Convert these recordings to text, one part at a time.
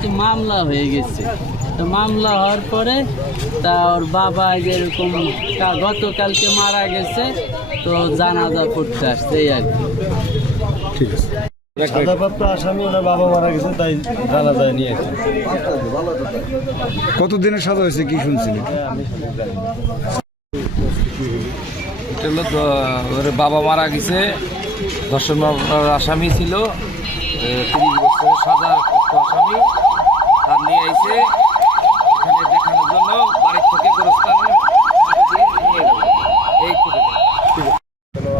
একটি মামলা হয়ে গেছে। তো মামলা হওয়ার পরে তা ওর বাবা যেরকম গতকালকে মারা গেছে, তো জানাজা পড়তে আসছে এই আর কি। ঠিক আছে। সাজাপ্রাপ্ত আসামি ওনার বাবা মারা গেছে, তাই জানা যায় নিয়ে আসি। কতদিনের সাজা হয়েছে কি শুনছিলেন? এটা হলো ওর বাবা মারা গেছে, ধর্ষণ মামলার আসামি ছিল, 30 বছরের সাজা আসামি। তার নিয়ে আইছে এখানে দেখানোর জন্য, বাড়ির থেকে গোরস্থানে নিয়ে গেল। এই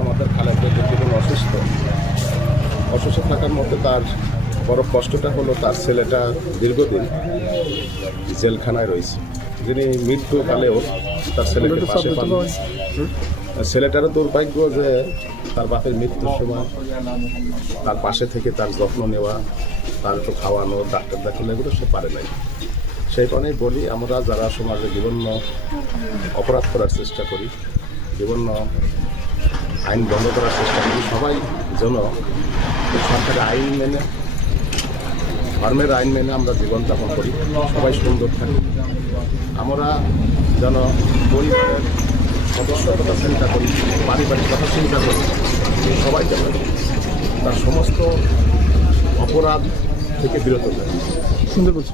আমাদের খালেদের জীবন অসুস্থ থাকার মধ্যে তার বড় কষ্টটা হলো তার ছেলেটা দীর্ঘদিন জেলখানায় রয়েছে, যিনি মৃত্যুকালেও তার ছেলেকে পাশে পান। ছেলেটারও দুর্ভাগ্য যে তার বাপের মৃত্যুর সময় তার পাশে থেকে তার যত্ন নেওয়া, তার একটু খাওয়ানো, ডাক্তার দেখানো, এগুলো সে পারে নাই। সেই কারণেই বলি, আমরা যারা সমাজে বিভিন্ন অপরাধ করার চেষ্টা করি, বিভিন্ন আইন বন্ধ করার চেষ্টা করি, সবাই যেন সরকারের আইন মেনে, ধর্মের আইন মেনে আমরা জীবনযাপন করি, সবাই সুন্দর থাকি। আমরা যেন পরিবারের সদস্যর কথা চিন্তা করি, পারিবারিক কথা চিন্তা করি, সবাই যেন তার সমস্ত অপরাধ থেকে বিরত থাকে। সুন্দর বলছি।